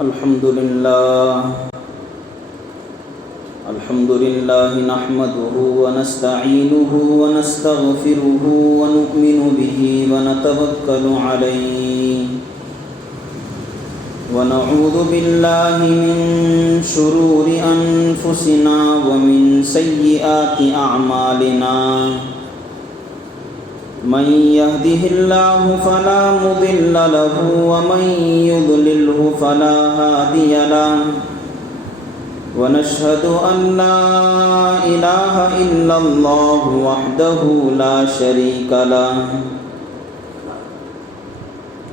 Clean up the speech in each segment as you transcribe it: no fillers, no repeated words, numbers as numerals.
الحمد لله نحمده ونستعينه ونستغفره ونؤمن به ونتوكل عليه ونعوذ بالله من شرور أنفسنا ومن سيئات أعمالنا من يهده الله فلا مضل له ومن يضلله فلا هادي له ونشهد أن لا إله إلا الله وحده لا شريك له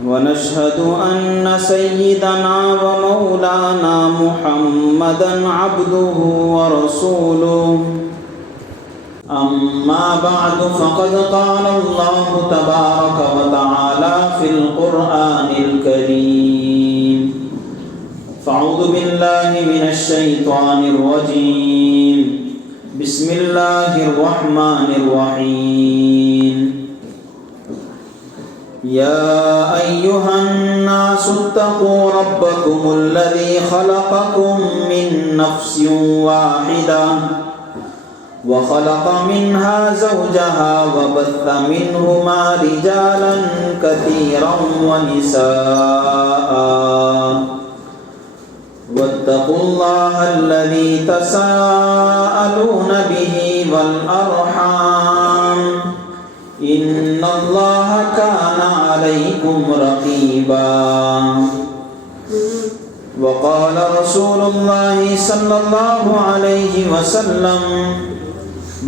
ونشهد أن سيدنا ومولانا محمدا عبده ورسوله أما بعد فقد قال الله تبارك وتعالى في القرآن الكريم فأعوذ بالله من الشيطان الرجيم بسم الله الرحمن الرحيم يا أيها الناس اتقوا ربكم الذي خلقكم من نفس واحدة وخلق منها زوجها وبث منهما رجالا كثيرا ونساء واتقوا الله الذي تساءلون به والأرحام إن الله كان عليكم رقيبا وقال رسول الله صلى الله عليه وسلم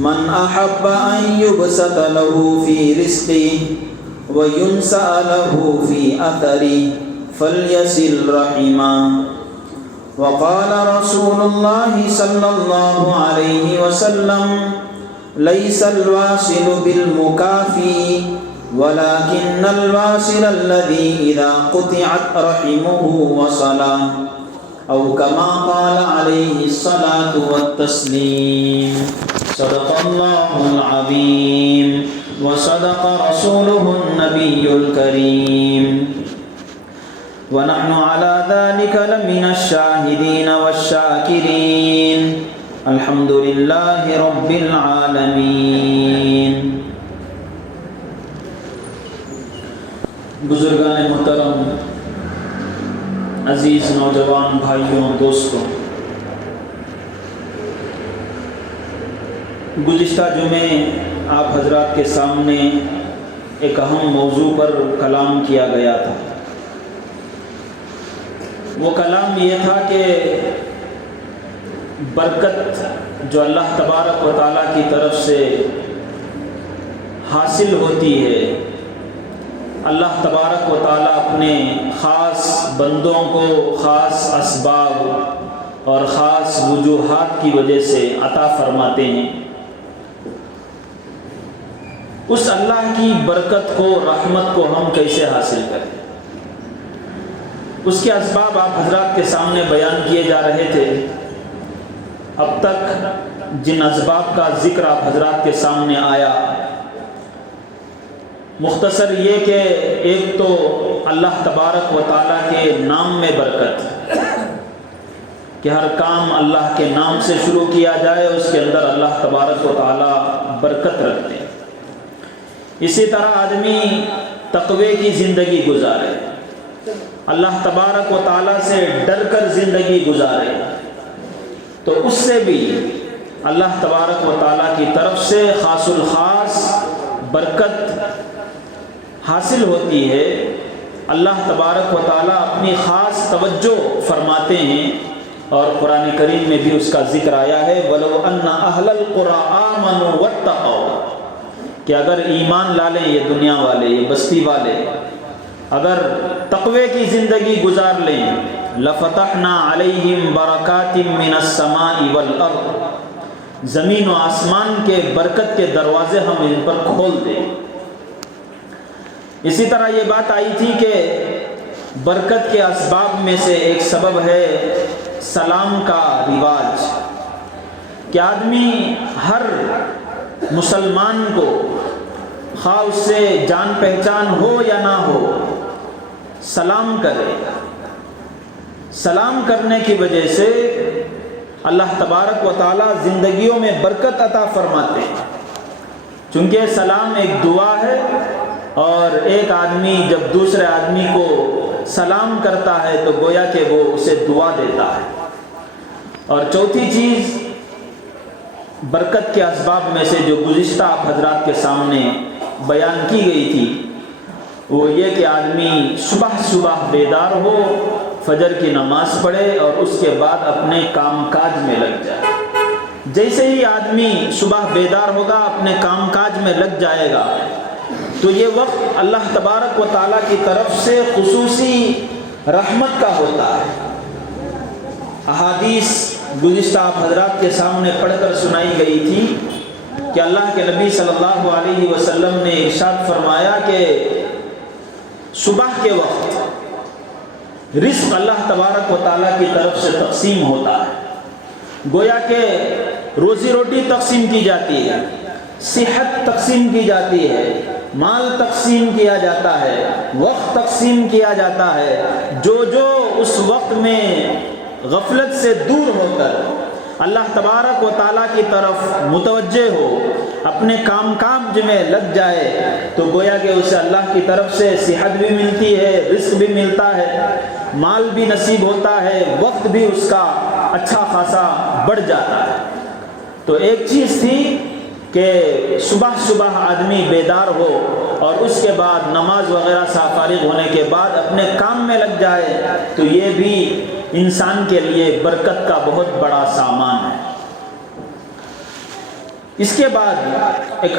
من أحب أن يبسط له في رزقه وينسأ له في أثره فليصل رحمه وقال رسول الله صلى الله عليه وسلم ليس الواصل بالمكافي ولكن الواصل الذي إذا قطعت رحمه وصله أو كما قال عليه الصلاة والتسليم صدق الله العظيم وصدق رسوله النبي الكريم ونحن على ذلك لمن الشاهدين والشاكرين الحمد لله رب العالمين. بزرگان محترم، عزیز نوجوان بھائیوں، دوستوں، گزشتہ جمعے آپ حضرات کے سامنے ایک اہم موضوع پر کلام کیا گیا تھا. وہ کلام یہ تھا کہ برکت جو اللہ تبارک و تعالیٰ کی طرف سے حاصل ہوتی ہے، اللہ تبارک و تعالیٰ اپنے خاص بندوں کو خاص اسباب اور خاص وجوہات کی وجہ سے عطا فرماتے ہیں. اس اللہ کی برکت کو، رحمت کو ہم کیسے حاصل کریں؟ اس کے اسباب آپ حضرات کے سامنے بیان کیے جا رہے تھے. اب تک جن اسباب کا ذکر آپ حضرات کے سامنے آیا، مختصر یہ کہ ایک تو اللہ تبارک و تعالیٰ کے نام میں برکت، کہ ہر کام اللہ کے نام سے شروع کیا جائے، اس کے اندر اللہ تبارک و تعالیٰ برکت رکھتے ہیں. اسی طرح آدمی تقوی کی زندگی گزارے، اللہ تبارک و تعالیٰ سے ڈر کر زندگی گزارے، تو اس سے بھی اللہ تبارک و تعالیٰ کی طرف سے خاص الخاص برکت حاصل ہوتی ہے. اللہ تبارک و تعالیٰ اپنی خاص توجہ فرماتے ہیں، اور قرآن کریم میں بھی اس کا ذکر آیا ہے وَلَوْ أَنَّ أَهْلَ الْقُرَىٰ آمَنُوا وَاتَّقَوْا، کہ اگر ایمان لا لیں یہ دنیا والے، یہ بستی والے، اگر تقوی کی زندگی گزار لیں، لَفَتَحْنَا عَلَيْهِمْ بَرَكَاتٍ مِّنَ السَّمَاءِ وَالْأَرْضِ، زمین و آسمان کے برکت کے دروازے ہم ان پر کھول دیں. اسی طرح یہ بات آئی تھی کہ برکت کے اسباب میں سے ایک سبب ہے سلام کا رواج، کہ آدمی ہر مسلمان کو، خواہ اس سے جان پہچان ہو یا نہ ہو، سلام کرے. سلام کرنے کی وجہ سے اللہ تبارک و تعالی زندگیوں میں برکت عطا فرماتے ہیں، چونکہ سلام ایک دعا ہے، اور ایک آدمی جب دوسرے آدمی کو سلام کرتا ہے تو گویا کہ وہ اسے دعا دیتا ہے۔ اور چوتھی چیز برکت کے اسباب میں سے جو گزشتہ آپ حضرات کے سامنے بیان کی گئی تھی، وہ یہ کہ آدمی صبح بیدار ہو، فجر کی نماز پڑھے اور اس کے بعد اپنے کام کاج میں لگ جائے۔ جیسے ہی آدمی صبح بیدار ہوگا، اپنے کام کاج میں لگ جائے گا، تو یہ وقت اللہ تبارک و تعالیٰ کی طرف سے خصوصی رحمت کا ہوتا ہے۔ احادیث گزشتہ آپ حضرات کے سامنے پڑھ کر سنائی گئی تھی کہ اللہ کے نبی صلی اللہ علیہ وسلم نے ارشاد فرمایا کہ صبح کے وقت رزق اللہ تبارک و تعالیٰ کی طرف سے تقسیم ہوتا ہے، گویا کہ روزی روٹی تقسیم کی جاتی ہے، صحت تقسیم کی جاتی ہے، مال تقسیم کیا جاتا ہے، وقت تقسیم کیا جاتا ہے۔ جو اس وقت میں غفلت سے دور ہو کر اللہ تبارک و تعالیٰ کی طرف متوجہ ہو، اپنے کام کاج میں لگ جائے، تو گویا کہ اسے اللہ کی طرف سے صحت بھی ملتی ہے، رزق بھی ملتا ہے، مال بھی نصیب ہوتا ہے، وقت بھی اس کا اچھا خاصا بڑھ جاتا ہے۔ تو ایک چیز تھی کہ صبح آدمی بیدار ہو اور اس کے بعد نماز وغیرہ سے فارغ ہونے کے بعد اپنے کام میں لگ جائے، تو یہ بھی انسان کے لیے برکت کا بہت بڑا سامان ہے۔ اس کے بعد ایک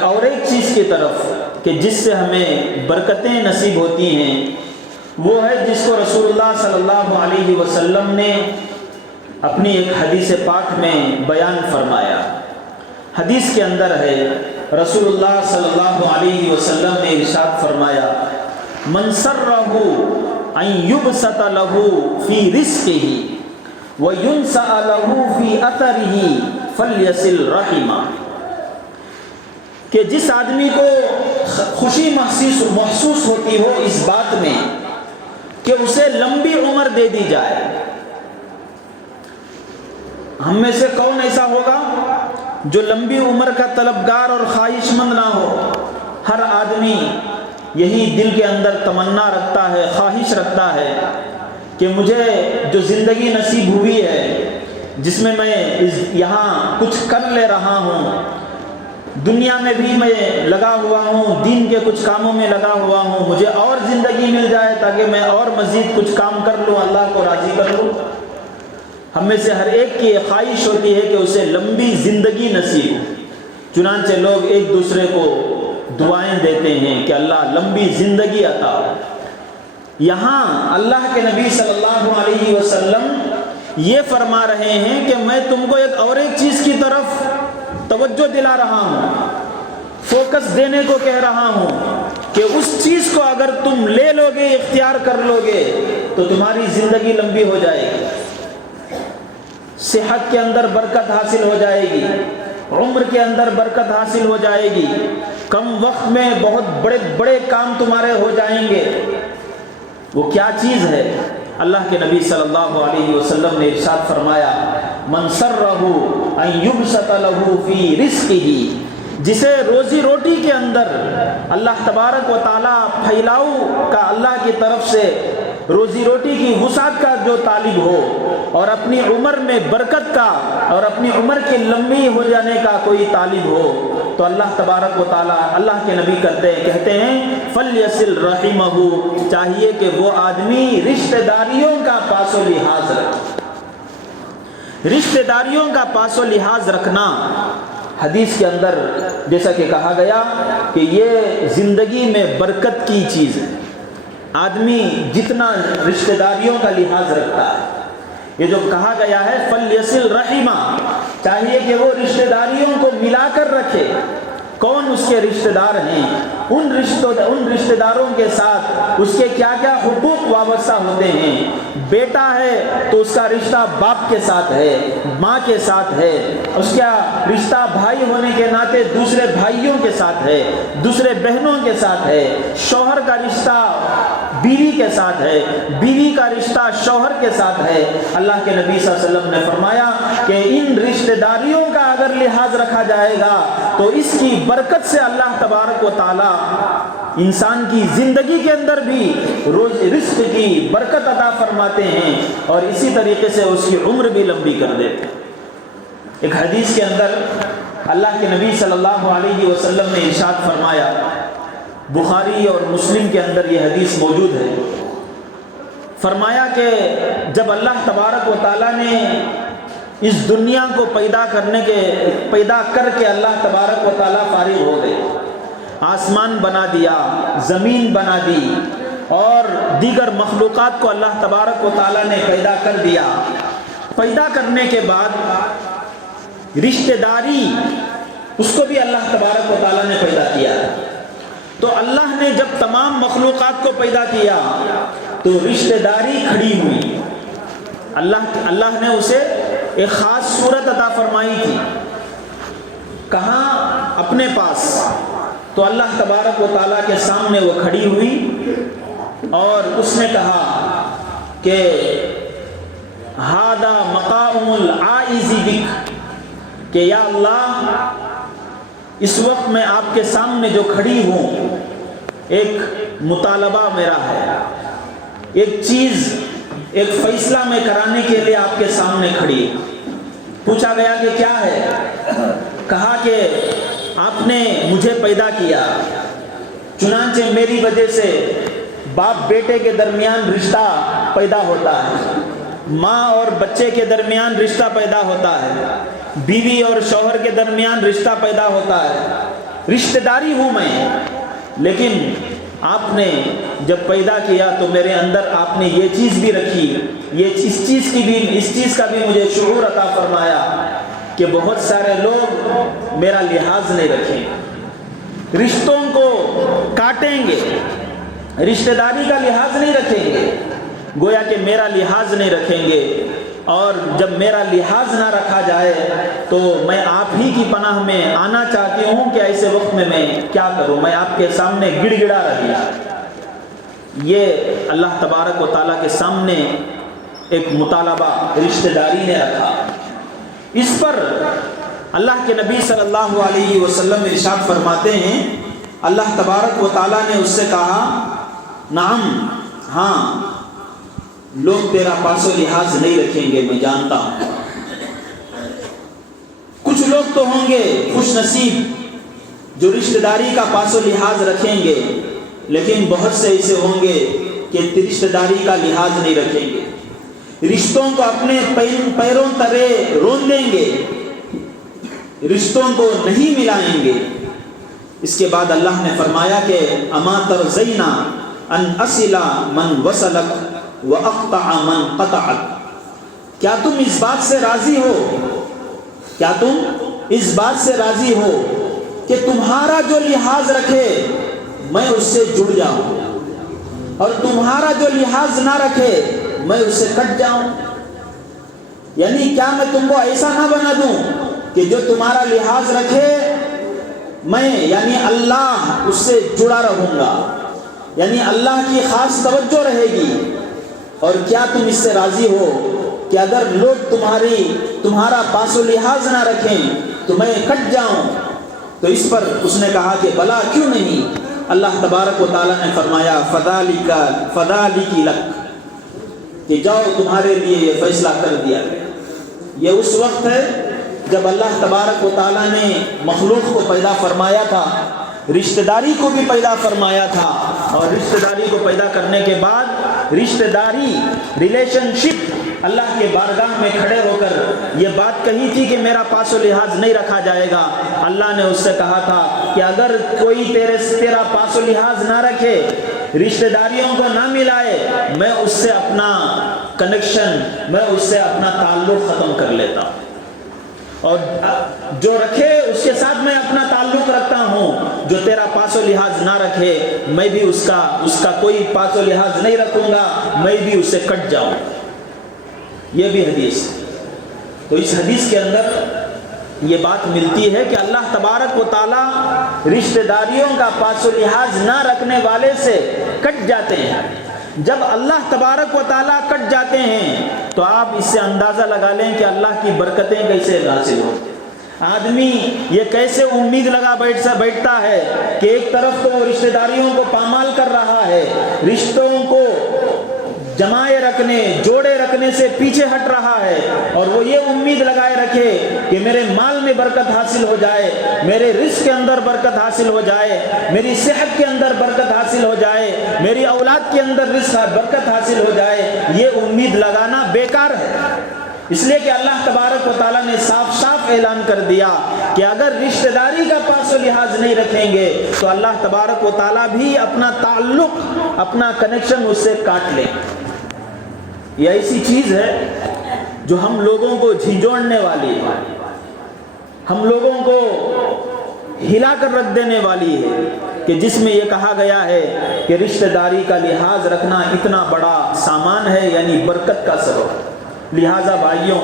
چیز کی طرف کہ جس سے ہمیں برکتیں نصیب ہوتی ہیں، وہ ہے جس کو رسول اللہ صلی اللہ علیہ وسلم نے اپنی ایک حدیث پاک میں بیان فرمایا۔ حدیث کے اندر ہے، رسول اللہ صلی اللہ علیہ وسلم نے ارشاد فرمایا، من سرہ ان یبسط لہ فی رزقہ وینسأ لہ فی اثرہ فلیصل رحمہ، کہ جس آدمی کو خوشی محسوس ہوتی ہو اس بات میں کہ اسے لمبی عمر دے دی جائے۔ ہم میں سے کون ایسا ہوگا جو لمبی عمر کا طلبگار اور خواہش مند نہ ہو؟ ہر آدمی یہی دل کے اندر تمنا رکھتا ہے، خواہش رکھتا ہے کہ مجھے جو زندگی نصیب ہوئی ہے، جس میں یہاں کچھ کر لے رہا ہوں، دنیا میں بھی میں لگا ہوا ہوں، دین کے کچھ کاموں میں لگا ہوا ہوں، مجھے اور زندگی مل جائے تاکہ میں اور مزید کچھ کام کر لوں، اللہ کو راضی کر لوں۔ ہم میں سے ہر ایک کی یہ خواہش ہوتی ہے کہ اسے لمبی زندگی نصیب ہو، چنانچہ لوگ ایک دوسرے کو دعائیں دیتے ہیں کہ اللہ لمبی زندگی عطا ہو۔ یہاں اللہ کے نبی صلی اللہ علیہ وسلم یہ فرما رہے ہیں کہ میں تم کو ایک چیز کی طرف توجہ دلا رہا ہوں، فوکس دینے کو کہہ رہا ہوں کہ اس چیز کو اگر تم لے لو گے، اختیار کر لو گے، تو تمہاری زندگی لمبی ہو جائے گی، صحت کے اندر برکت حاصل ہو جائے گی، عمر کے اندر برکت حاصل ہو جائے گی، کم وقت میں بہت بڑے بڑے کام تمہارے ہو جائیں گے۔ وہ کیا چیز ہے؟ اللہ کے نبی صلی اللہ علیہ وسلم نے ارشاد فرمایا، من سرہ ان یبسط لہ فی رزقہ، جسے روزی روٹی کے اندر اللہ تبارک و تعالیٰ پھیلاؤ کا اللہ کی طرف سے روزی روٹی کی وسعت کا جو طالب ہو، اور اپنی عمر میں برکت کا اور اپنی عمر کی لمبی ہو جانے کا کوئی طالب ہو، تو اللہ تبارک و تعالیٰ، اللہ کے نبی کہتے ہیں فلیصل رحمہ، چاہیے کہ وہ آدمی رشتہ داریوں کا پاس و لحاظ رکھے۔ رشتہ داریوں کا پاس و لحاظ رکھنا، حدیث کے اندر جیسا کہ کہا گیا کہ یہ زندگی میں برکت کی چیز ہے۔ آدمی جتنا رشتہ داریوں کا لحاظ رکھتا ہے، یہ جو کہا گیا ہے فلیصل رحمہ، چاہیے کہ وہ رشتہ داریوں کو ملا کر رکھے۔ کون اس کے رشتہ دار ہیں، ان رشتہ داروں کے ساتھ اس کے کیا کیا حقوق وابستہ ہوتے ہیں۔ بیٹا ہے تو اس کا رشتہ باپ کے ساتھ ہے، ماں کے ساتھ ہے، اس کا رشتہ بھائی ہونے کے ناطے دوسرے بھائیوں کے ساتھ ہے، دوسرے بہنوں کے ساتھ ہے، شوہر کا رشتہ بیوی کے ساتھ ہے، بیوی کا رشتہ شوہر کے ساتھ ہے۔ اللہ کے نبی صلی اللہ علیہ وسلم نے فرمایا کہ ان رشتہ داریوں کا اگر لحاظ رکھا جائے گا تو اس کی برکت سے اللہ تبارک و تعالی انسان کی زندگی کے اندر بھی روز رزق کی برکت عطا فرماتے ہیں، اور اسی طریقے سے اس کی عمر بھی لمبی کر دیتے ہیں۔ ایک حدیث کے اندر اللہ کے نبی صلی اللہ علیہ وسلم نے ارشاد فرمایا، بخاری اور مسلم کے اندر یہ حدیث موجود ہے، فرمایا کہ جب اللہ تبارک و تعالیٰ نے اس دنیا کو پیدا کر کے اللہ تبارک و تعالیٰ فارغ ہو گئے، آسمان بنا دیا، زمین بنا دی، اور دیگر مخلوقات کو اللہ تبارک و تعالیٰ نے پیدا کر دیا۔ پیدا کرنے کے بعد رشتہ داری اس کو بھی اللہ تبارک و تعالیٰ نے پیدا کیا۔ تو اللہ نے جب تمام مخلوقات کو پیدا کیا تو رشتہ داری کھڑی ہوئی۔ اللہ نے اسے ایک خاص صورت عطا فرمائی تھی، کہاں؟ اپنے پاس۔ تو اللہ تبارک و تعالیٰ کے سامنے وہ کھڑی ہوئی اور اس نے کہا کہ ہذا مقام العائذ بک، کہ یا اللہ اس وقت میں آپ کے سامنے جو کھڑی ہوں، ایک مطالبہ میرا ہے، ایک چیز، ایک فیصلہ میں کرانے کے لیے آپ کے سامنے کھڑی۔ پوچھا گیا کہ کیا ہے؟ کہا کہ آپ نے مجھے پیدا کیا، چنانچہ میری وجہ سے باپ بیٹے کے درمیان رشتہ پیدا ہوتا ہے، ماں اور بچے کے درمیان رشتہ پیدا ہوتا ہے، بیوی اور شوہر کے درمیان رشتہ پیدا ہوتا ہے، رشتہ داری ہوں میں۔ لیکن آپ نے جب پیدا کیا تو میرے اندر آپ نے یہ چیز بھی رکھی، اس چیز کا بھی مجھے شعور عطا فرمایا کہ بہت سارے لوگ میرا لحاظ نہیں رکھیں، رشتوں کو کاٹیں گے، رشتہ داری کا لحاظ نہیں رکھیں گے، گویا کہ میرا لحاظ نہیں رکھیں گے۔ اور جب میرا لحاظ نہ رکھا جائے تو میں آپ ہی کی پناہ میں آنا چاہتی ہوں کہ ایسے وقت میں کیا کروں، میں آپ کے سامنے گڑ گڑا رہی۔ یہ اللہ تبارک و تعالیٰ کے سامنے ایک مطالبہ رشتہ داری نے رکھا۔ اس پر اللہ کے نبی صلی اللہ علیہ وسلم ارشاد فرماتے ہیں، اللہ تبارک و تعالیٰ نے اس سے کہا، نعم، ہاں، لوگ تیرا پاس و لحاظ نہیں رکھیں گے، میں جانتا ہوں۔ کچھ لوگ تو ہوں گے خوش نصیب جو رشتہ داری کا پاس و لحاظ رکھیں گے، لیکن بہت سے ایسے ہوں گے کہ رشتہ داری کا لحاظ نہیں رکھیں گے، رشتوں کو اپنے پیروں تلے رون دیں گے، رشتوں کو نہیں ملائیں گے۔ اس کے بعد اللہ نے فرمایا کہ اما ترضینا ان اصل من وصلک وَأَقْطَعَ مَنْ قَطَعَكَ، کیا تم اس بات سے راضی ہو، کیا تم اس بات سے راضی ہو کہ تمہارا جو لحاظ رکھے میں اس سے جڑ جاؤں، اور تمہارا جو لحاظ نہ رکھے میں اس سے کٹ جاؤں؟ یعنی کیا میں تم کو ایسا نہ بنا دوں کہ جو تمہارا لحاظ رکھے میں، یعنی اللہ، اس سے جڑا رہوں گا، یعنی اللہ کی خاص توجہ رہے گی۔ اور کیا تم اس سے راضی ہو کہ اگر لوگ تمہارا پاس و لحاظ نہ رکھیں تو میں کٹ جاؤں؟ تو اس پر اس نے کہا کہ بلا، کیوں نہیں؟ اللہ تبارک و تعالیٰ نے فرمایا فذالک لک، کہ جاؤ، تمہارے لیے یہ فیصلہ کر دیا گیا۔ یہ اس وقت ہے جب اللہ تبارک و تعالیٰ نے مخلوق کو پیدا فرمایا تھا، رشتہ داری کو بھی پیدا فرمایا تھا، اور رشتہ داری کو پیدا کرنے کے بعد رشتہ داری، ریلیشن شپ، اللہ کے بارگاہ میں کھڑے ہو کر یہ بات کہی تھی کہ میرا پاس و لحاظ نہیں رکھا جائے گا۔ اللہ نے اس سے کہا تھا کہ اگر کوئی تیرا پاس و لحاظ نہ رکھے، رشتہ داریوں کو نہ ملائے، میں اس سے اپنا کنیکشن، میں اس سے اپنا تعلق ختم کر لیتا ہوں، اور جو رکھے اس کے ساتھ میں اپنا تعلق رکھتا ہوں، جو تیرا پاس و لحاظ نہ رکھے میں بھی اس کا کوئی پاس و لحاظ نہیں رکھوں گا، میں بھی اس سے کٹ جاؤں۔ یہ بھی حدیث۔ تو اس حدیث کے اندر یہ بات ملتی ہے کہ اللہ تبارک و تعالیٰ رشتہ داریوں کا پاس و لحاظ نہ رکھنے والے سے کٹ جاتے ہیں، جب اللہ تبارک و تعالیٰ کٹ جاتے ہیں تو آپ اس سے اندازہ لگا لیں کہ اللہ کی برکتیں کیسے حاصل ہوتی ہیں۔ آدمی یہ کیسے امید لگا بیٹھتا ہے کہ ایک طرف تو رشتہ داریوں کو پامال کر رہا ہے، رشتوں کو جمائے رکھنے جوڑے رکھنے سے پیچھے ہٹ رہا ہے، اور وہ یہ امید لگائے رکھے کہ میرے مال میں برکت حاصل ہو جائے، میرے رزق کے اندر برکت حاصل ہو جائے، میری صحت کے اندر برکت حاصل ہو جائے، میری اولاد کے اندر رزق برکت حاصل ہو جائے۔ یہ امید لگانا بیکار ہے، اس لیے کہ اللہ تبارک و تعالیٰ نے صاف صاف اعلان کر دیا کہ اگر رشتہ داری کا پاس و لحاظ نہیں رکھیں گے تو اللہ تبارک و تعالیٰ بھی اپنا تعلق، اپنا کنیکشن اس سے کاٹ لیں۔ یہ ایسی چیز ہے جو ہم لوگوں کو جھنجھوڑنے والی ہے، ہم لوگوں کو ہلا کر رکھ دینے والی ہے، کہ جس میں یہ کہا گیا ہے کہ رشتہ داری کا لحاظ رکھنا اتنا بڑا سامان ہے، یعنی برکت کا سبب۔ لہٰذا بھائیوں،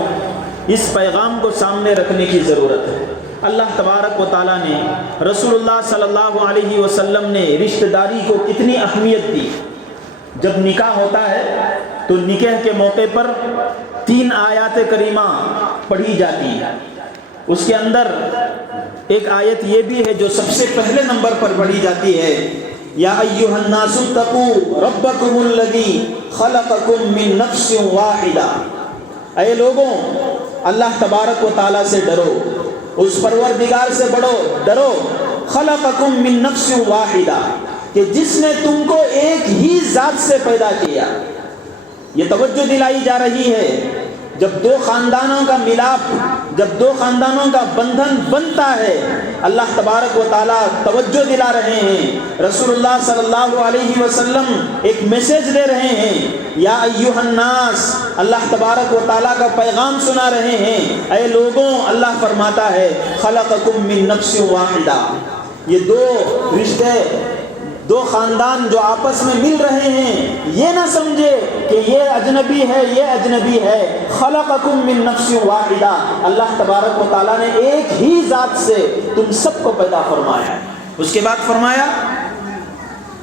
اس پیغام کو سامنے رکھنے کی ضرورت ہے۔ اللہ تبارک و تعالیٰ نے، رسول اللہ صلی اللہ علیہ وسلم نے رشتہ داری کو کتنی اہمیت دی۔ جب نکاح ہوتا ہے تو نکاح کے موقع پر 3 آیات کریمہ پڑھی جاتی ہے۔ اس کے اندر ایک آیت یہ بھی ہے جو سب سے پہلے نمبر پر پڑھی جاتی ہے، یا ایھا الناس اتقوا ربکم الذی خلقکم من نفس واحدہ۔ اے لوگوں، اللہ تبارک و تعالیٰ سے ڈرو، اس پروردگار سے ڈرو، خلقکم من نفس واحدہ، کہ جس نے تم کو ایک ہی ذات سے پیدا کیا۔ یہ توجہ دلائی جا رہی ہے، جب 2 خاندانوں کا ملاپ، جب 2 خاندانوں کا بندھن بنتا ہے، اللہ تبارک و تعالیٰ توجہ دلا رہے ہیں، رسول اللہ صلی اللہ علیہ وسلم ایک میسج دے رہے ہیں، یا ایھا الناس، اللہ تبارک و تعالیٰ کا پیغام سنا رہے ہیں، اے لوگوں، اللہ فرماتا ہے خلقکم من نفس واحدہ۔ یہ 2 رشتے، 2 خاندان جو آپس میں مل رہے ہیں، یہ نہ سمجھے کہ یہ اجنبی ہے، یہ اجنبی ہے۔ خلقکم من نفس واحدہ، اللہ تبارک و تعالیٰ نے ایک ہی ذات سے تم سب کو پیدا فرمایا۔ اس کے بعد فرمایا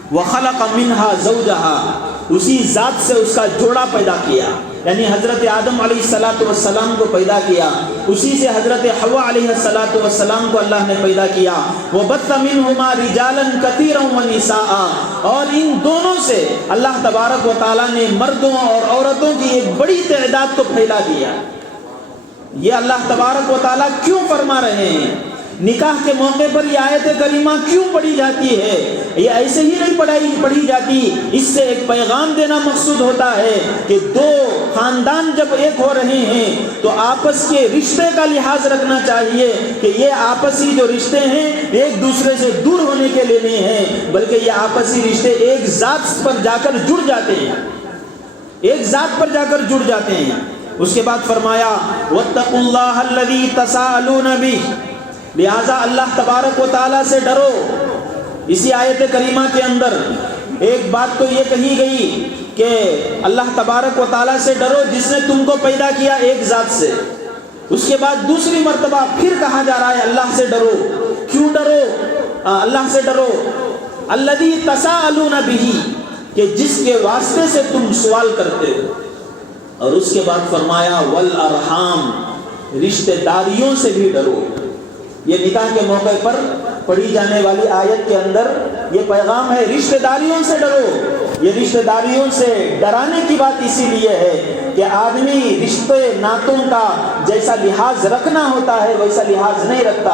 وَخَلَقَ مِنْهَا زَوْجَهَا، اسی ذات سے اس کا جوڑا پیدا کیا، یعنی حضرت آدم علیہ السلام کو پیدا کیا، اسی سے حضرت حوا علیہ السلام کو اللہ نے پیدا کیا۔ وَبَثَّ مِنْهُمَا رِجَالًا كَثِيرًا وَنِسَاءً، اور ان دونوں سے اللہ تبارک و تعالیٰ نے مردوں اور عورتوں کی ایک بڑی تعداد کو پھیلا دیا۔ یہ اللہ تبارک و تعالیٰ کیوں فرما رہے ہیں؟ نکاح کے موقع پر یہ آیت کریمہ کیوں پڑھی جاتی ہے؟ یہ ایسے ہی نہیں پڑھی جاتی، اس سے ایک پیغام دینا مقصود ہوتا ہے کہ 2 خاندان جب ایک ہو رہے ہیں تو آپس کے رشتے کا لحاظ رکھنا چاہیے، کہ یہ آپسی جو رشتے ہیں ایک دوسرے سے دور ہونے کے لیے نہیں ہیں، بلکہ یہ آپسی رشتے ایک ذات پر جا کر جڑ جاتے ہیں، ایک ذات پر جا کر جڑ جاتے ہیں۔ اس کے بعد فرمایا وَاتَّقُوا اللَّهَ الَّذِي تَسَاءَلُونَ بِهِ، لہٰذا اللہ تبارک و تعالیٰ سے ڈرو۔ اسی آیت کریمہ کے اندر ایک بات تو یہ کہی گئی کہ اللہ تبارک و تعالیٰ سے ڈرو جس نے تم کو پیدا کیا ایک ذات سے۔ اس کے بعد دوسری مرتبہ پھر کہا جا رہا ہے اللہ سے ڈرو۔ کیوں ڈرو؟ اللہ سے ڈرو الذی تساءلون بہ، کہ جس کے واسطے سے تم سوال کرتے ہو۔ اور اس کے بعد فرمایا والارحام، رشتہ داریوں سے بھی ڈرو۔ یہ نکاح کے موقع پر پڑھی جانے والی آیت کے اندر یہ پیغام ہے، رشتہ داریوں سے ڈرو۔ یہ رشتہ داریوں سے ڈرانے کی بات اسی لیے ہے کہ آدمی رشتے ناتوں کا جیسا لحاظ رکھنا ہوتا ہے ویسا لحاظ نہیں رکھتا،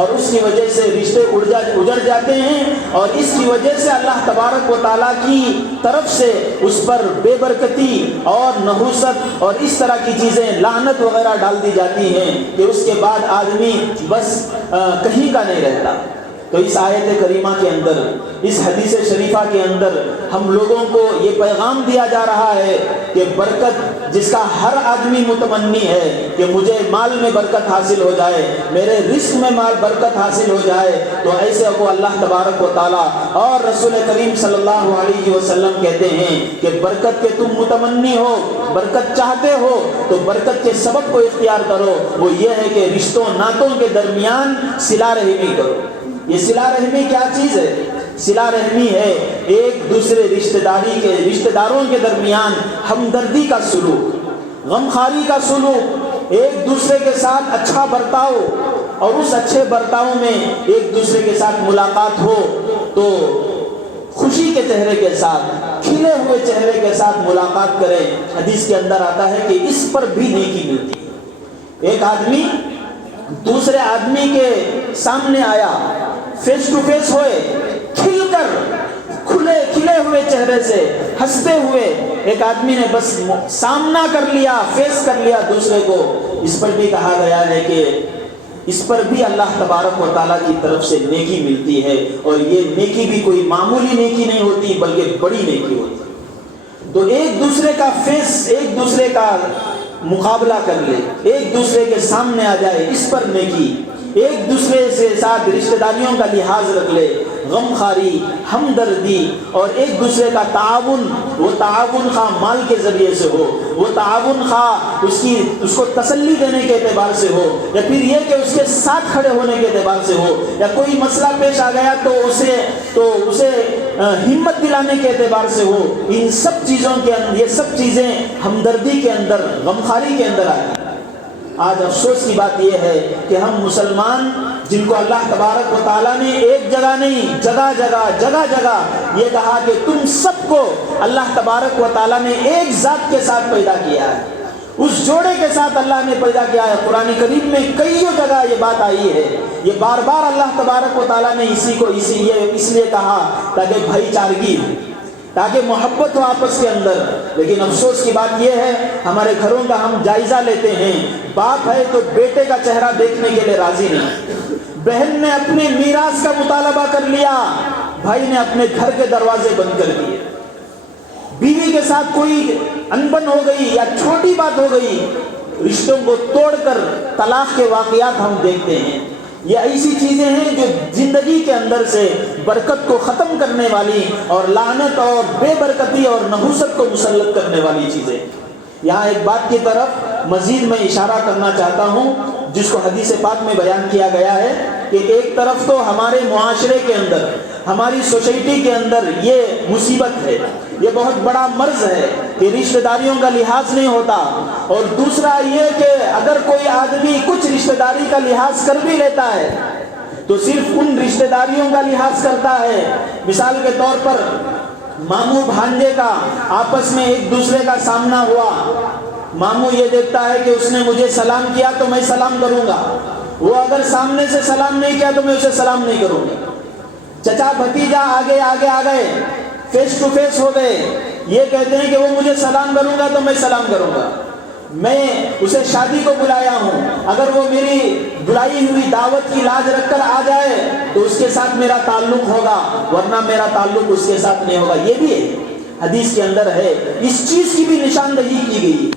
اور اس کی وجہ سے رشتے اجڑ جاتے ہیں، اور اس کی وجہ سے اللہ تبارک و تعالیٰ کی طرف سے اس پر بے برکتی اور نحوست اور اس طرح کی چیزیں، لعنت وغیرہ ڈال دی جاتی ہیں کہ اس کے بعد آدمی بس کہیں کا نہیں رہتا۔ تو اس آیت کریمہ کے اندر، اس حدیث شریفہ کے اندر ہم لوگوں کو یہ پیغام دیا جا رہا ہے کہ برکت جس کا ہر آدمی متمنی ہے کہ مجھے مال میں برکت حاصل ہو جائے، میرے رزق میں مال برکت حاصل ہو جائے، تو ایسے کو اللہ تبارک و تعالیٰ اور رسول کریم صلی اللہ علیہ وسلم کہتے ہیں کہ برکت کے تم متمنی ہو، برکت چاہتے ہو تو برکت کے سبب کو اختیار کرو، وہ یہ ہے کہ رشتوں ناتوں کے درمیان صلہ رحمی کرو۔ یہ صلہ رحمی کیا چیز ہے؟ صلہ رحمی ہے ایک دوسرے رشتہ داروں کے درمیان ہمدردی کا سلوک، غمخواری کا سلوک، ایک دوسرے کے ساتھ اچھا برتاؤ، اور اس اچھے برتاؤ میں ایک دوسرے کے ساتھ ملاقات ہو تو خوشی کے چہرے کے ساتھ، کھلے ہوئے چہرے کے ساتھ ملاقات کریں۔ حدیث کے اندر آتا ہے کہ اس پر بھی نیکی ملتی ہے۔ ایک آدمی دوسرے آدمی کے سامنے آیا، فیس ٹو فیس ہوئے، کھل کر کھلے ہوئے چہرے سے ہنستے ہوئے ایک آدمی نے بس سامنا کر لیا، فیس کر لیا دوسرے کو، اس پر بھی کہا گیا ہے کہ اس پر بھی اللہ تبارک و تعالیٰ کی طرف سے نیکی ملتی ہے، اور یہ نیکی بھی کوئی معمولی نیکی نہیں ہوتی بلکہ بڑی نیکی ہوتی ہے۔ تو ایک دوسرے کا فیس، ایک دوسرے کا مقابلہ کر لے، ایک دوسرے کے سامنے آ جائے، اس پر نیکی، ایک دوسرے سے ساتھ رشتہ داریوں کا لحاظ رکھ لے، غمخواری، ہمدردی اور ایک دوسرے کا تعاون، وہ تعاون خواہ مال کے ذریعے سے ہو، وہ تعاون خواہ اس کو تسلی دینے کے اعتبار سے ہو، یا پھر یہ کہ اس کے ساتھ کھڑے ہونے کے اعتبار سے ہو، یا کوئی مسئلہ پیش آ گیا تو اسے ہمت دلانے کے اعتبار سے ہو، ان سب چیزوں کے اندر، یہ سب چیزیں ہمدردی کے اندر، غمخواری کے اندر آتی ہیں۔ آج افسوس کی بات یہ ہے کہ ہم مسلمان، جن کو اللہ تبارک و تعالیٰ نے ایک جگہ نہیں، جگہ جگہ یہ کہا کہ تم سب کو اللہ تبارک و تعالیٰ نے ایک ذات کے ساتھ پیدا کیا ہے، اس جوڑے کے ساتھ اللہ نے پیدا کیا ہے۔ قرآن کریم میں کئی جگہ یہ بات آئی ہے، یہ بار بار اللہ تبارک و تعالیٰ نے اس لیے کہا تاکہ بھائی چارگی، تاکہ محبت ہو آپس کے اندر۔ لیکن افسوس کی بات یہ ہے، ہمارے گھروں کا ہم جائزہ لیتے ہیں، باپ ہے تو بیٹے کا چہرہ دیکھنے کے لیے راضی نہیں، بہن نے اپنے میراث کا مطالبہ کر لیا، بھائی نے اپنے گھر کے دروازے بند کر دیے، بیوی کے ساتھ کوئی انبن ہو گئی یا چھوٹی بات ہو گئی، رشتوں کو توڑ کر طلاق کے واقعات ہم دیکھتے ہیں۔ یہ ایسی چیزیں ہیں جو زندگی کے اندر سے برکت کو ختم کرنے والی اور لعنت اور بے برکتی اور نحوست کو مسلط کرنے والی چیزیں۔ یہاں ایک بات کی طرف مزید میں اشارہ کرنا چاہتا ہوں جس کو حدیث پاک میں بیان کیا گیا ہے کہ ایک طرف تو ہمارے معاشرے کے اندر، ہماری سوسائٹی کے اندر یہ مصیبت ہے، یہ بہت بڑا مرض ہے کہ رشتہ داریوں کا لحاظ نہیں ہوتا، اور دوسرا یہ کہ اگر کوئی آدمی کچھ رشتہ داری کا لحاظ کر بھی لیتا ہے تو صرف ان رشتہ داریوں کا لحاظ کرتا ہے۔ مثال کے طور پر ماموں بھانجے کا آپس میں ایک دوسرے کا سامنا ہوا، ماموں یہ دیکھتا ہے کہ اس نے مجھے سلام کیا تو میں سلام کروں گا، وہ اگر سامنے سے سلام نہیں کیا تو میں اسے سلام نہیں کروں گا۔ چچا بھتیجا آگے آ گئے، فیس ٹو فیس ہو گئے، یہ کہتے ہیں کہ وہ مجھے سلام کروں گا تو میں سلام کروں گا، میں اسے شادی کو بلایا ہوں، اگر وہ میری بلائی ہوئی دعوت کی لاج رکھ کر آ جائے تو اس کے ساتھ میرا تعلق ہوگا، ورنہ میرا تعلق اس کے ساتھ نہیں ہوگا۔ یہ بھی ہے، حدیث کے اندر ہے، اس چیز کی بھی نشاندہی کی گئی،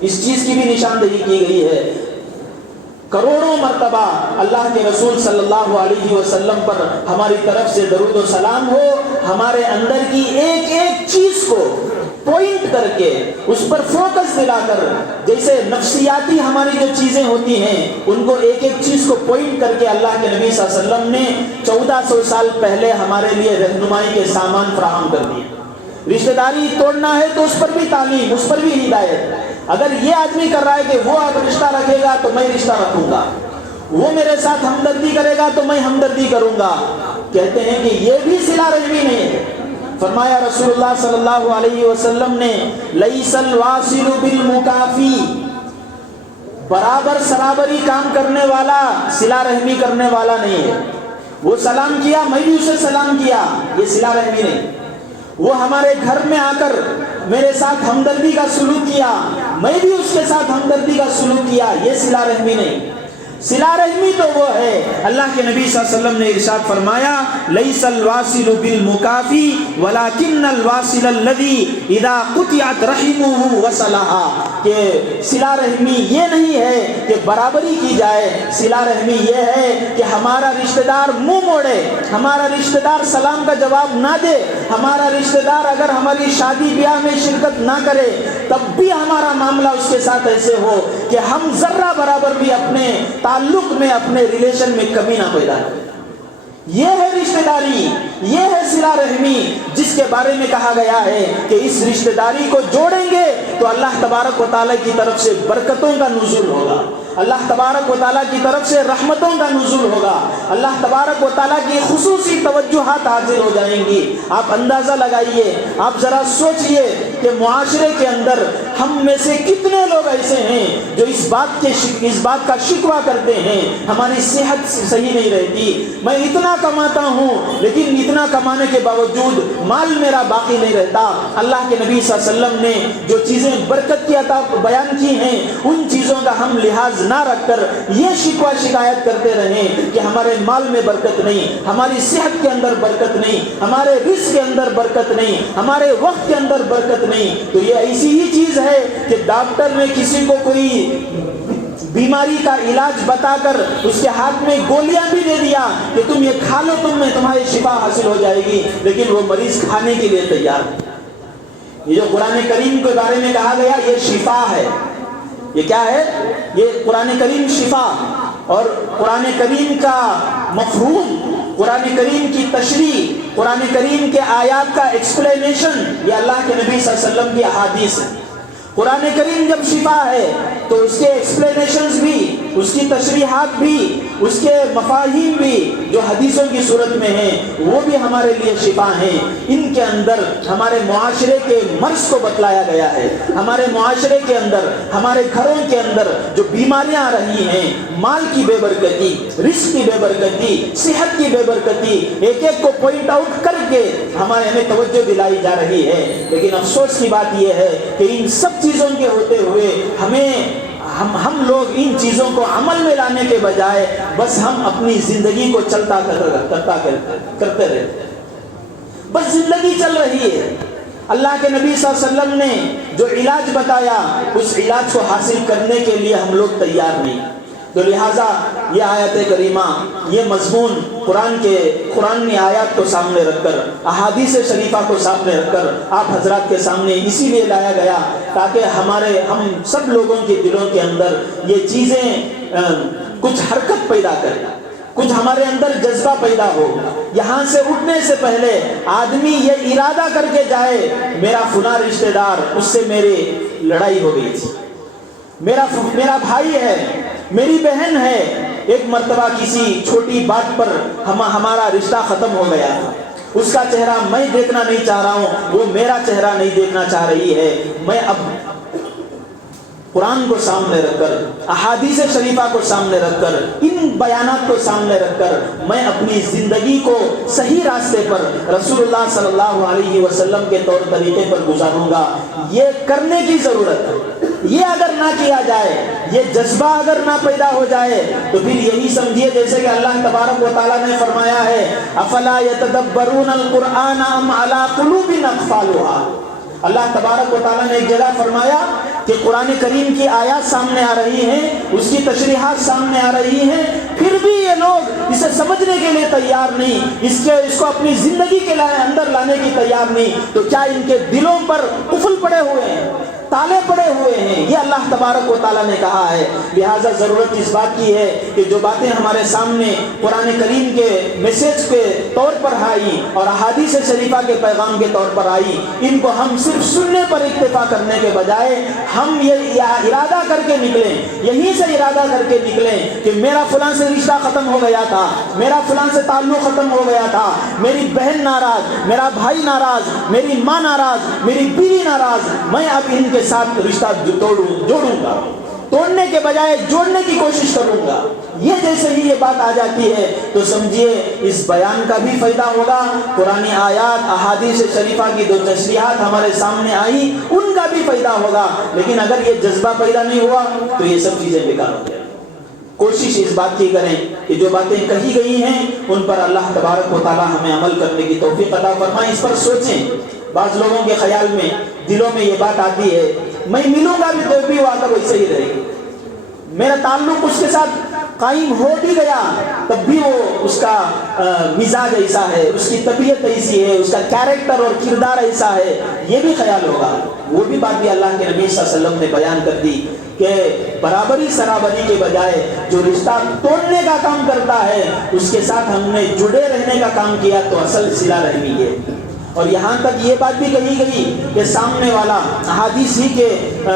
اس چیز کی بھی نشاندہی کی گئی ہے۔ کروڑوں مرتبہ اللہ کے رسول صلی اللہ علیہ وسلم پر ہماری طرف سے درود و سلام ہو، ہمارے اندر کی ایک ایک چیز کو پوائنٹ کر کے، اس پر فوکس دلا کر، جیسے نفسیاتی ہماری جو چیزیں ہوتی ہیں ان کو ایک ایک چیز کو پوائنٹ کر کے اللہ کے نبی صلی اللہ علیہ وسلم نے 1400 سال پہلے ہمارے لیے رہنمائی کے سامان فراہم کر دیے۔ رشتہ داری توڑنا ہے تو اس پر بھی تعلیم، اس پر بھی ہدایت۔ اگر یہ آدمی کر رہا ہے کہ وہ اب رشتہ رکھے گا تو میں رشتہ رکھوں گا، وہ میرے ساتھ ہمدردی کرے گا تو میں ہمدردی کروں گا، کہتے ہیں کہ یہ بھی صلہ رحمی نہیں ہے۔ فرمایا رسول اللہ صلی اللہ علیہ وسلم نے، لیس الواصل بالمکافی، برابر سرابری کام کرنے والا صلہ رحمی کرنے والا نہیں ہے۔ وہ سلام کیا، میں بھی اسے سلام کیا، یہ صلہ رحمی نہیں۔ وہ ہمارے گھر میں آ کر میرے ساتھ ہمدردی کا سلوک کیا، میں بھی اس کے ساتھ ہمدردی کا سلوک کیا، یہ صلہ رحمی نہیں۔ صلہ رحمی تو وہ ہے، اللہ کے نبی صلی اللہ علیہ وسلم نے ارشاد فرمایا، لیس الواصل بالمکافی ولکن الواصل الذی اذا قطعت رحمہ وصلها، کہ صلہ رحمی یہ نہیں ہے کہ برابری کی جائے، صلہ رحمی یہ ہے کہ ہمارا رشتہ دار منہ موڑے، ہمارا رشتہ دار سلام کا جواب نہ دے، ہمارا رشتہ دار اگر ہماری شادی بیاہ میں شرکت نہ کرے تب بھی ہمارا معاملہ اس کے ساتھ ایسے ہو کہ ہم ذرہ برابر بھی اپنے تعلق میں، اپنے ریلیشن میں کمی نہ پیدا کرے۔ یہ ہے رشتہ داری، یہ ہے صلہ رحمی، جس کے بارے میں کہا گیا ہے کہ اس رشتہ داری کو جوڑیں گے تو اللہ تبارک و تعالیٰ کی طرف سے برکتوں کا نزول ہوگا، اللہ تبارک و تعالیٰ کی طرف سے رحمتوں کا نزول ہوگا، اللہ تبارک و تعالیٰ کی خصوصی توجہات حاصل ہو جائیں گی۔ آپ اندازہ لگائیے، آپ ذرا سوچئے کہ معاشرے کے اندر ہم میں سے کتنے لوگ ایسے ہیں جو اس بات کا شکوہ کرتے ہیں ہماری صحت صحیح نہیں رہتی، میں اتنا کماتا ہوں لیکن اتنا کمانے کے باوجود مال میرا باقی نہیں رہتا۔ اللہ کے نبی صلی اللہ علیہ وسلم نے جو چیزیں برکت کی عطا بیان کی ہیں ان چیزوں کا ہم لحاظ نہ رکھ کر یہ شکوہ شکایت کرتے رہیں کہ ہمارے مال میں برکت نہیں، ہماری صحت کے اندر برکت نہیں، ہمارے رزق کے اندر برکت نہیں، ہمارے وقت کے اندر برکت نہیں، تو یہ ایسی ہی چیز ہے کہ ڈاکٹر نے کسی کو کوئی بیماری کا علاج بتا کر اس کے ہاتھ میں گولیاں بھی دے دیا کہ تم یہ کھا لو، تمہاری شفا حاصل ہو جائے گی، لیکن وہ مریض کھانے کے لیے تیار ہے۔ یہ جو قرآن کریم کے بارے میں کہا گیا یہ شفا ہے، یہ کیا ہے؟ یہ قرآن کریم شفا، اور قرآن کریم کا مفہوم، قرآن کریم کی تشریح، قرآن کریم کے آیات کا ایکسپلینیشن یہ اللہ کے نبی صلی اللہ علیہ وسلم کی احادیث ہے۔ قرآن کریم جب شفا ہے تو اس کے ایکسپلینیشنز بھی، اس کی تشریحات بھی، اس کے مفاہیم بھی جو حدیثوں کی صورت میں ہیں وہ بھی ہمارے لیے شفا ہیں۔ ان کے اندر ہمارے معاشرے کے مرض کو بتلایا گیا ہے، ہمارے معاشرے کے اندر، ہمارے گھروں کے اندر جو بیماریاں آ رہی ہیں، مال کی بے برکتی، رزق کی بے برکتی، صحت کی بے برکتی، ایک ایک کو پوائنٹ آؤٹ کر کے ہمیں توجہ دلائی جا رہی ہے، لیکن افسوس کی بات یہ ہے کہ ان سب چیزوں کے ہوتے ہوئے ہم لوگ ان چیزوں کو عمل میں لانے کے بجائے بس ہم اپنی زندگی کو کرتے رہتے ہیں، بس زندگی چل رہی ہے۔ اللہ کے نبی صلی اللہ علیہ وسلم نے جو علاج بتایا اس علاج کو حاصل کرنے کے لیے ہم لوگ تیار نہیں، تو لہٰذا یہ آیت کریمہ، یہ مضمون قرآن نے آیات کو سامنے رکھ کر، احادیث شریفہ کو سامنے رکھ کر آپ حضرات کے سامنے اسی لیے لایا گیا تاکہ ہم سب لوگوں کے دلوں کے اندر یہ چیزیں کچھ حرکت پیدا کریں، کچھ ہمارے اندر جذبہ پیدا ہو۔ یہاں سے اٹھنے سے پہلے آدمی یہ ارادہ کر کے جائے میرا فلاں رشتہ دار، اس سے میری لڑائی ہو گئی تھی، میرا بھائی ہے، میری بہن ہے، ایک مرتبہ کسی چھوٹی بات پر ہمارا رشتہ ختم ہو گیا تھا، اس کا چہرہ میں دیکھنا نہیں چاہ رہا ہوں، وہ میرا چہرہ نہیں دیکھنا چاہ رہی ہے۔ میں اب قرآن کو سامنے رکھ کر، احادیث شریفہ کو سامنے رکھ کر، ان بیانات کو سامنے رکھ کر میں اپنی زندگی کو صحیح راستے پر رسول اللہ صلی اللہ علیہ وسلم کے طور طریقے پر گزاروں گا۔ یہ کرنے کی ضرورت ہے، یہ اگر نہ کیا جائے، یہ جذبہ اگر نہ پیدا ہو جائے تو پھر یہی سمجھیے جیسے کہ اللہ تبارک و تعالیٰ نے فرمایا ہے افلا یتدبرون القرآن ام علی قلوب اقفالها۔ اللہ تبارک و تعالیٰ نے ایک جگہ فرمایا کہ قرآن کریم کی آیات سامنے آ رہی ہیں، اس کی تشریحات سامنے آ رہی ہیں، پھر بھی یہ لوگ اسے سمجھنے کے لیے تیار نہیں، اس کو اپنی زندگی کے اندر لانے کی تیار نہیں، تو کیا ان کے دلوں پر قفل پڑے ہوئے ہیں، تالے پڑے ہوئے ہیں؟ یہ اللہ تبارک و تعالیٰ نے کہا ہے۔ لہٰذا ضرورت اس بات کی ہے کہ جو باتیں ہمارے سامنے قرآن کریم کے میسج کے طور پر آئی اور احادیث شریفہ کے پیغام کے طور پر آئی، ان کو ہم صرف سننے پر اکتفا کرنے کے بجائے ہم یہ ارادہ کر کے نکلیں، یہیں سے ارادہ کر کے نکلیں کہ میرا فلاں سے رشتہ ختم ہو گیا تھا، میرا فلاں سے تعلق ختم ہو گیا تھا، میری بہن ناراض، میرا بھائی ناراض، میری ماں ناراض، میری بیوی ناراض، میں اب ان کے ساتھ رشتہ جوڑوں گا، توڑنے کے بجائے جوڑنے کی کوشش کروں گا۔ یہ جیسے ہی یہ بات آ جاتی ہے تو سمجھیے اس بیان کا بھی فائدہ ہوگا، قرآن آیات احادیث شریفہ کی جو تشریحات ہمارے سامنے آئی ان کا بھی فائدہ ہوگا، لیکن اگر یہ جذبہ پیدا نہیں ہوا تو یہ سب چیزیں بیکار ہو جائیں۔ کوشش اس بات کی کریں کہ جو باتیں کہی گئی ہیں ان پر اللہ تبارک و تعالی ہمیں عمل کرنے کی توفیق عطا فرمائے۔ اس پر سوچیں، بعض لوگوں کے خیال میں، دلوں میں یہ بات آتی ہے میں ملوں گا بھی تو بھی وہ آ کر ویسے ہی رہے گی، میرا تعلق اس کے ساتھ قائم ہو بھی گیا تب بھی وہ اس کا مزاج ایسا ہے، اس کی طبیعت ایسی ہے، اس کا کیریکٹر اور کردار ایسا ہے، یہ بھی خیال ہوگا۔ وہ بھی بات بھی اللہ کے نبی صلی اللہ علیہ وسلم نے بیان کر دی کہ برابری سرابری کے بجائے جو رشتہ توڑنے کا کام کرتا ہے اس کے ساتھ ہم نے جڑے رہنے کا کام کیا تو اصل صلہ رحمی ہے۔ اور یہاں تک یہ بات بھی کہی گئی کہ سامنے والا احادیث ہی کے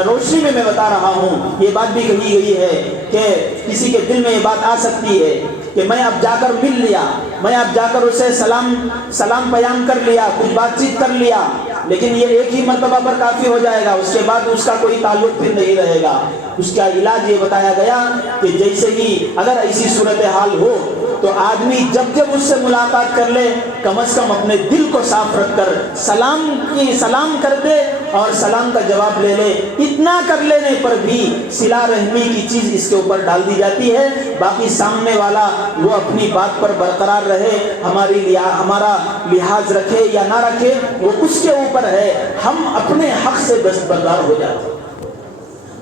روشنی میں بتا رہا ہوں، یہ بات بھی کہی گئی ہے کہ کسی کے دل میں یہ بات آ سکتی ہے کہ میں اب جا کر مل لیا، میں اب جا کر اسے سلام پیام کر لیا، کچھ بات چیت کر لیا، لیکن یہ ایک ہی مرتبہ پر کافی ہو جائے گا، اس کے بعد اس کا کوئی تعلق پھر نہیں رہے گا۔ اس کا علاج یہ بتایا گیا کہ جیسے ہی اگر ایسی صورتحال ہو تو آدمی جب اس سے ملاقات کر لے کم از کم اپنے دل کو صاف رکھ کر سلام کر دے اور سلام کا جواب لے لے۔ اتنا کر لینے پر بھی صلہ رحمی کی چیز اس کے اوپر ڈال دی جاتی ہے، باقی سامنے والا وہ اپنی بات پر برقرار رہے، ہمارا لحاظ رکھے یا نہ رکھے وہ اس کے اوپر ہے، ہم اپنے حق سے دستبردار ہو جاتے ہیں۔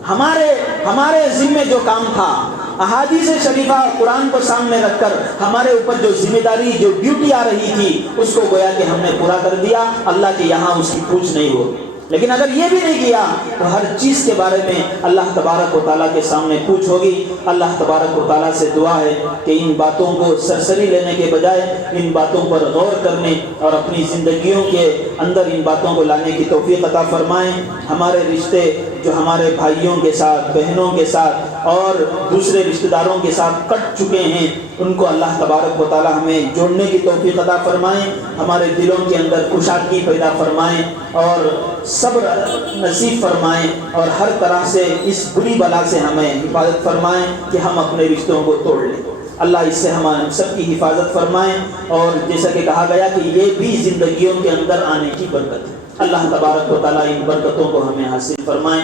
ہمارے ذمے جو کام تھا، احادیث شریفہ قرآن کو سامنے رکھ کر ہمارے اوپر جو ذمہ داری جو ڈیوٹی آ رہی تھی اس کو گویا کہ ہم نے پورا کر دیا، اللہ کے یہاں اس کی پوچھ نہیں ہوگی۔ لیکن اگر یہ بھی نہیں کیا تو ہر چیز کے بارے میں اللہ تبارک و تعالیٰ کے سامنے پوچھ ہوگی۔ اللہ تبارک و تعالیٰ سے دعا ہے کہ ان باتوں کو سرسری لینے کے بجائے ان باتوں پر غور کرنے اور اپنی زندگیوں کے اندر ان باتوں کو لانے کی توفیق عطا فرمائیں۔ ہمارے رشتے جو ہمارے بھائیوں کے ساتھ، بہنوں کے ساتھ اور دوسرے رشتہ داروں کے ساتھ کٹ چکے ہیں ان کو اللہ تبارک و تعالیٰ ہمیں جوڑنے کی توفیق عطا فرمائیں، ہمارے دلوں کے اندر کشادگی پیدا فرمائیں اور صبر نصیب فرمائیں، اور ہر طرح سے اس بری بلا سے ہمیں حفاظت فرمائیں کہ ہم اپنے رشتوں کو توڑ لیں۔ اللہ اس سے ہم سب کی حفاظت فرمائیں، اور جیسا کہ کہا گیا کہ یہ بھی زندگیوں کے اندر آنے کی برکت ہے۔ اللہ تبارک و تعالیٰ ان برکتوں کو ہمیں حاصل فرمائیں۔